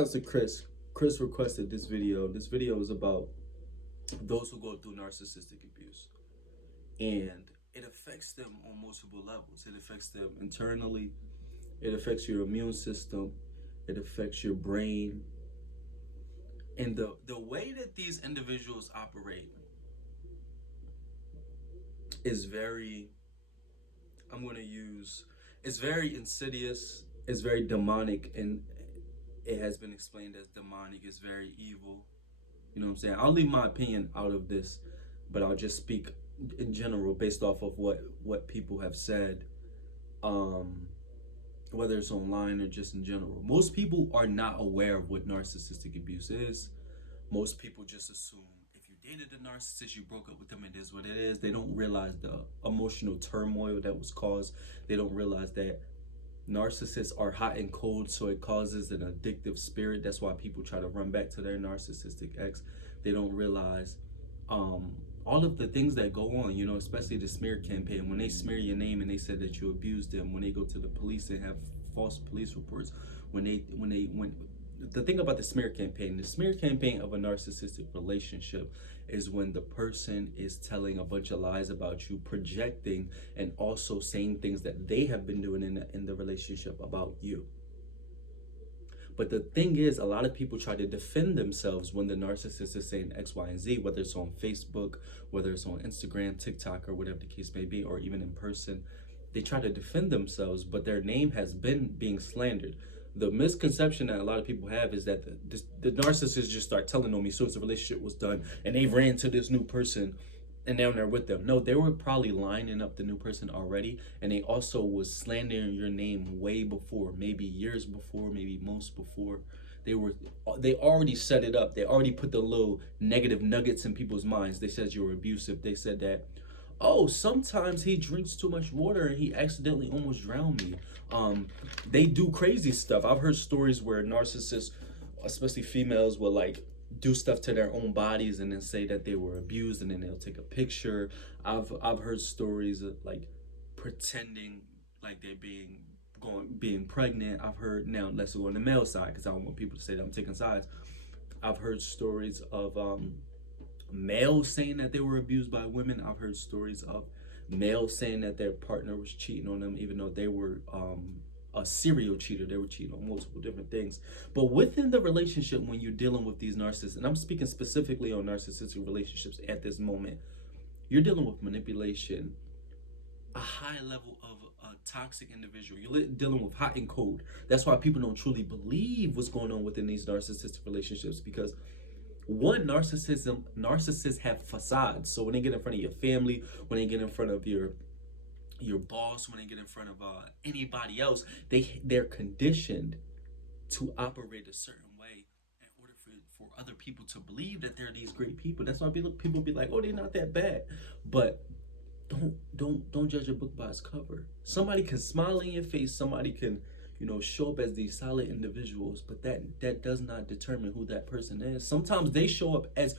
As to Chris. Chris requested this video. This video is about those who go through narcissistic abuse. And it affects them on multiple levels. It affects them internally, it affects your immune system, it affects your brain. And the way that these individuals operate is very, I'm going to use, it's very insidious, it's very demonic, and it has been explained as demonic. It's very evil. You know what I'm saying? I'll leave my opinion out of this, but I'll just speak in general based off of what people have said, whether it's online or just in general. Most people are not aware of what narcissistic abuse is. Most people just assume if you dated a narcissist, you broke up with them, it is what it is. They don't realize the emotional turmoil that was caused. They don't realize that narcissists are hot and cold, so it causes an addictive spirit. That's why people try to run back to their narcissistic ex. They don't realize all of the things that go on, you know, especially the smear campaign. When they smear your name and they said that you abused them, when they go to the police and have false police reports, when the thing about the smear campaign of a narcissistic relationship is when the person is telling a bunch of lies about you, projecting, and also saying things that they have been doing in the relationship about you. But the thing is, a lot of people try to defend themselves when the narcissist is saying X, Y, and Z, whether it's on Facebook, whether it's on Instagram, TikTok, or whatever the case may be, or even in person. They try to defend themselves, but their name has been being slandered. The misconception that a lot of people have is that the narcissist just start telling on me as soon as the relationship was done, and they ran to this new person and now they're with them. No, they were probably lining up the new person already, and they also was slandering your name way before, maybe years before, maybe months before. They already set it up. They already put the little negative nuggets in people's minds. They said you were abusive. They said that, oh, sometimes he drinks too much water and he accidentally almost drowned me. They do crazy stuff. I've heard stories where narcissists, especially females, will like do stuff to their own bodies and then say that they were abused, and then they'll take a picture. I've heard stories of like pretending like they're being pregnant. I've heard, now let's go on the male side because I don't want people to say that I'm taking sides. I've heard stories of males saying that they were abused by women. I've heard stories of males saying that their partner was cheating on them, even though they were a serial cheater. They were cheating on multiple different things. But within the relationship, when you're dealing with these narcissists, and I'm speaking specifically on narcissistic relationships at this moment, you're dealing with manipulation, a high level of a toxic individual. You're dealing with hot and cold. That's why people don't truly believe what's going on within these narcissistic relationships, because one, narcissists have facades. So when they get in front of your family, when they get in front of your boss, when they get in front of anybody else, they're conditioned to operate a certain way in order for other people to believe that they're these great people. That's why people be like, oh, they're not that bad. But don't judge a book by its cover. Somebody can smile in your face, somebody can, you know, show up as these solid individuals, but that does not determine who that person is. Sometimes they show up as,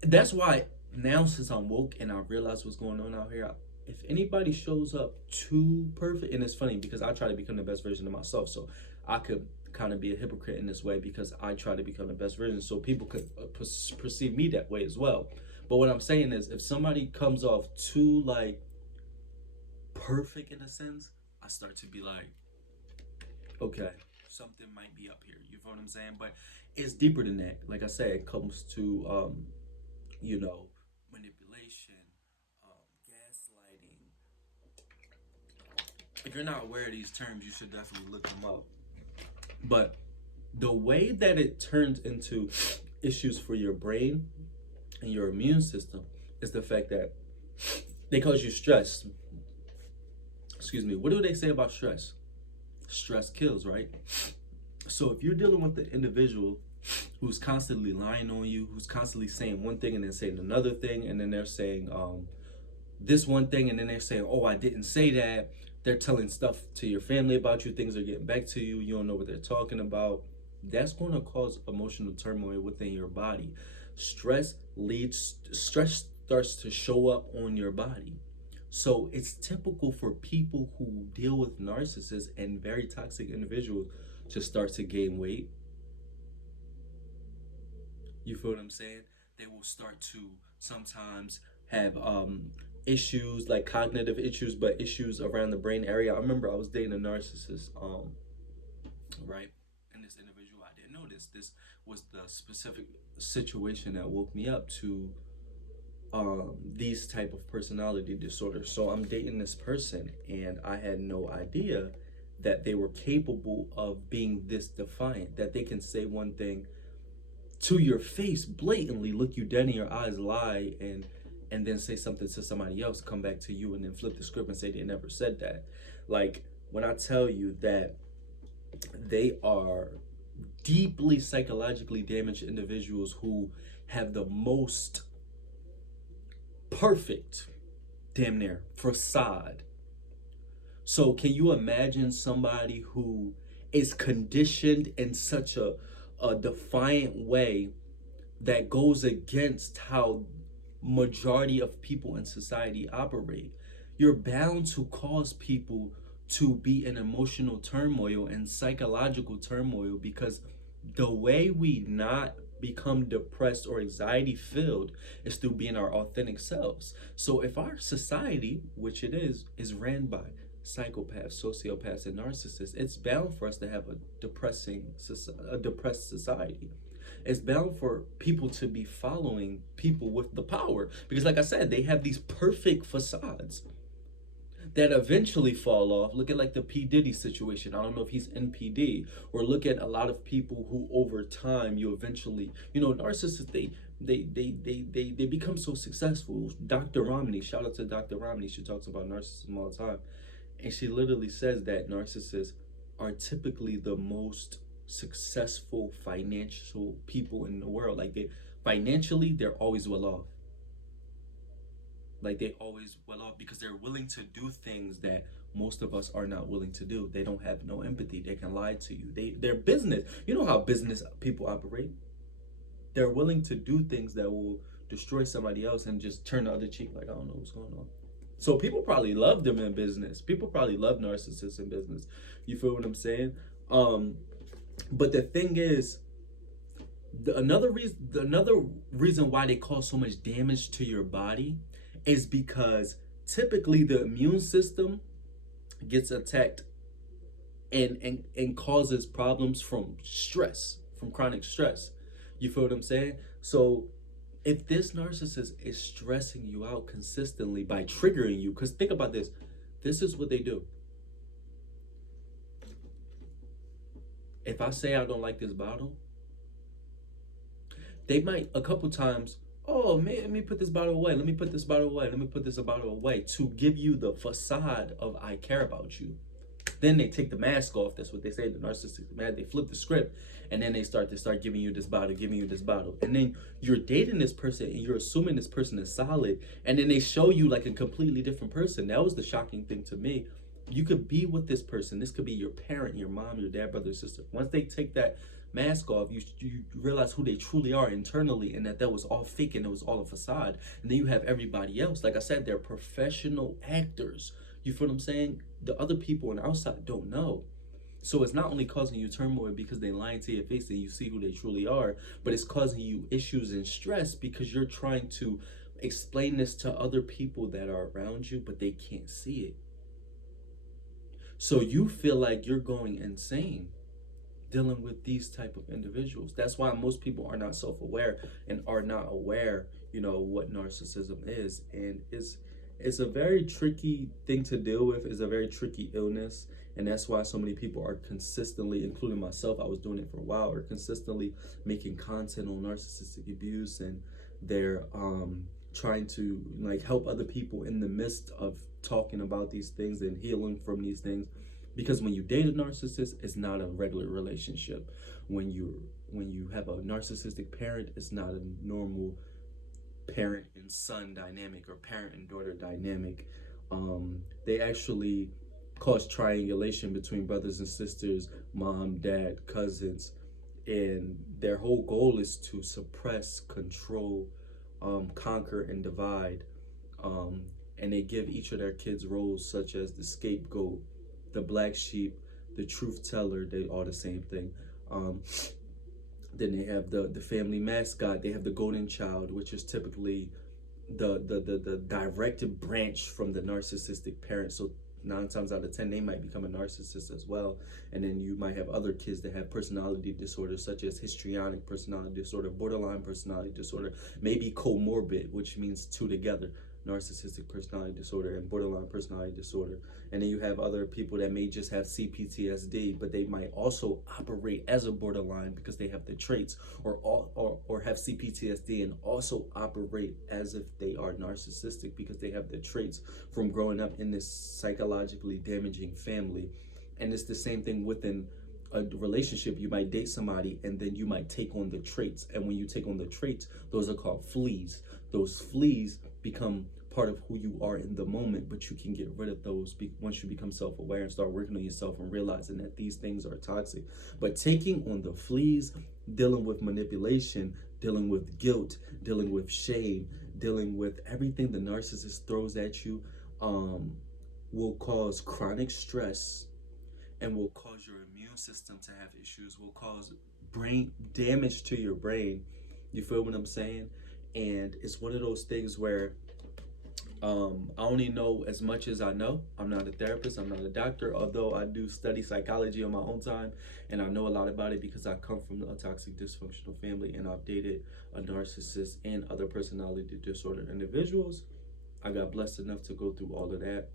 that's why now, since I'm woke and I realize what's going on out here, if anybody shows up too perfect, and it's funny because I try to become the best version of myself, so I could kind of be a hypocrite in this way because I try to become the best version, so people could perceive me that way as well. But what I'm saying is, if somebody comes off too like perfect in a sense, I start to be like, okay, something might be up here. You know what I'm saying? But it's deeper than that. Like I said, it comes to you know, manipulation, gaslighting. If you're not aware of these terms, you should definitely look them up. But the way that it turns into issues for your brain and your immune system is the fact that they cause you stress. Excuse me. What do they say about stress? Stress kills, right? So if you're dealing with the individual who's constantly lying on you, who's constantly saying one thing and then saying another thing, and then they're saying this one thing and then they're saying, oh, I didn't say that. They're telling stuff to your family about you, things are getting back to you, you don't know what they're talking about. That's going to cause emotional turmoil within your body. Stress starts to show up on your body. So it's typical for people who deal with narcissists and very toxic individuals to start to gain weight, You feel what I'm saying? They will start to sometimes have issues like cognitive issues, but issues around the brain area. I remember I was dating a narcissist, right? And this individual, I didn't know this. This was the specific situation that woke me up to these type of personality disorders. So I'm dating this person, and I had no idea that they were capable of being this defiant. That they can say one thing to your face, blatantly look you dead in your eyes, lie, and then say something to somebody else, come back to you, and then flip the script and say they never said that. Like, when I tell you that they are deeply psychologically damaged individuals who have the most perfect, damn near, facade. So can you imagine somebody who is conditioned in such a defiant way that goes against how majority of people in society operate? You're bound to cause people to be in emotional turmoil and psychological turmoil, because the way we not become depressed or anxiety filled is through being our authentic selves. So if our society, which it is ran by psychopaths, sociopaths, and narcissists, it's bound for us to have a depressed society. It's bound for people to be following people with the power, because like I said, they have these perfect facades that eventually fall off. Look at like the P. Diddy situation. I don't know if he's NPD, or look at a lot of people who over time you eventually, narcissists, they become so successful. Dr. Romney, shout out to Dr. Romney. She talks about narcissism all the time. And she literally says that narcissists are typically the most successful financial people in the world. Like they're always well off. Like they always well off because they're willing to do things that most of us are not willing to do. They don't have no empathy. They can lie to you. They're business. You know how business people operate. They're willing to do things that will destroy somebody else and just turn the other cheek. Like, I don't know what's going on. So people probably love them in business. People probably love narcissists in business. You feel what I'm saying? But the thing is, another reason why they cause so much damage to your body is because typically the immune system gets attacked and causes problems from stress, from chronic stress. You feel what I'm saying? So if this narcissist is stressing you out consistently by triggering you, because think about this, this is what they do. If I say I don't like this bottle, they might a couple times, oh man, let me put this bottle away, let me put this bottle away, let me put this bottle away, to give you the facade of I care about you. Then they take the mask off. That's what they say, the narcissistic man. They flip the script, and then they start giving you this bottle, giving you this bottle. And then you're dating this person and you're assuming this person is solid, and then they show you like a completely different person. That was the shocking thing to me. You could be with this person. This could be your parent, your mom, your dad, brother, sister. Once they take that mask off, you realize who they truly are internally, and that was all fake and it was all a facade. And then you have everybody else. Like I said, they're professional actors. You feel what I'm saying? The other people on the outside don't know. So it's not only causing you turmoil because they lying to your face and you see who they truly are, but it's causing you issues and stress because you're trying to explain this to other people that are around you, but they can't see it. So you feel like you're going insane dealing with these type of individuals. That's why most people are not self-aware and are not aware, what narcissism is. And it's a very tricky thing to deal with. It's a very tricky illness. And that's why so many people are consistently, including myself, I was doing it for a while, are consistently making content on narcissistic abuse, and they're trying to help other people in the midst of talking about these things and healing from these things. Because when you date a narcissist, it's not a regular relationship. When you have a narcissistic parent, it's not a normal parent and son dynamic or parent and daughter dynamic. They actually cause triangulation between brothers and sisters, mom, dad, cousins, and their whole goal is to suppress, control, conquer, and divide. And they give each of their kids roles such as the scapegoat, the black sheep, the truth teller. They all the same thing. Then they have the family mascot. They have the golden child, which is typically the directed branch from the narcissistic parent. So 9 times out of 10 they might become a narcissist as well. And then you might have other kids that have personality disorders, such as histrionic personality disorder, borderline personality disorder, maybe comorbid, which means two together: narcissistic personality disorder and borderline personality disorder. And then you have other people that may just have CPTSD, but they might also operate as a borderline because they have the traits, or have CPTSD and also operate as if they are narcissistic because they have the traits from growing up in this psychologically damaging family. And it's the same thing within a relationship. You might date somebody and then you might take on the traits, and when you take on the traits, those are called fleas. Those fleas become part of who you are in the moment, but you can get rid of those once you become self-aware and start working on yourself and realizing that these things are toxic. But taking on the fleas, dealing with manipulation, dealing with guilt, dealing with shame, dealing with everything the narcissist throws at you, will cause chronic stress and will cause your immune system to have issues, will cause brain damage to your brain. You feel what I'm saying? And it's one of those things where I only know as much as I know. I'm not a therapist, I'm not a doctor, although I do study psychology on my own time, and I know a lot about it because I come from a toxic dysfunctional family, and I've dated a narcissist and other personality disorder individuals. I got blessed enough to go through all of that,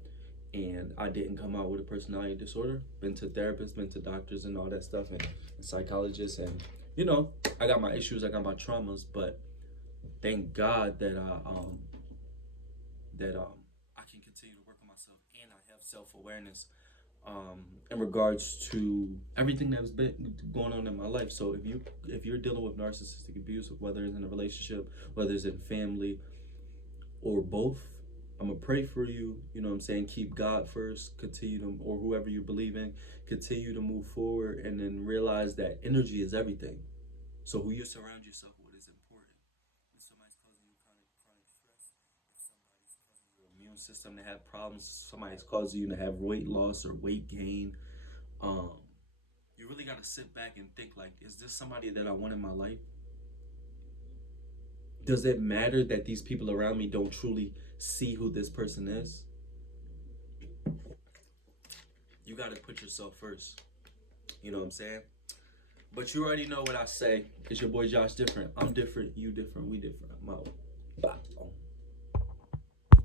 and I didn't come out with a personality disorder. Been to therapists, been to doctors and all that stuff, and psychologists, and I got my issues, I got my traumas, but thank God that I can continue to work on myself, and I have self-awareness in regards to everything that's been going on in my life. So if you're dealing with narcissistic abuse, whether it's in a relationship, whether it's in family, or both, I'm gonna pray for you. You know what I'm saying? Keep God first, continue to, or whoever you believe in, continue to move forward, and then realize that energy is everything. So who you surround yourself with is important. If somebody's causing you chronic stress, if somebody's causing your immune system to have problems, somebody's causing you to have weight loss or weight gain, you really gotta sit back and think, like, is this somebody that I want in my life? Does it matter that these people around me don't truly see who this person is? You got to put yourself first. You know what I'm saying? But you already know what I say. It's your boy Josh Different. I'm different, you different, we different. I'm out. Bye.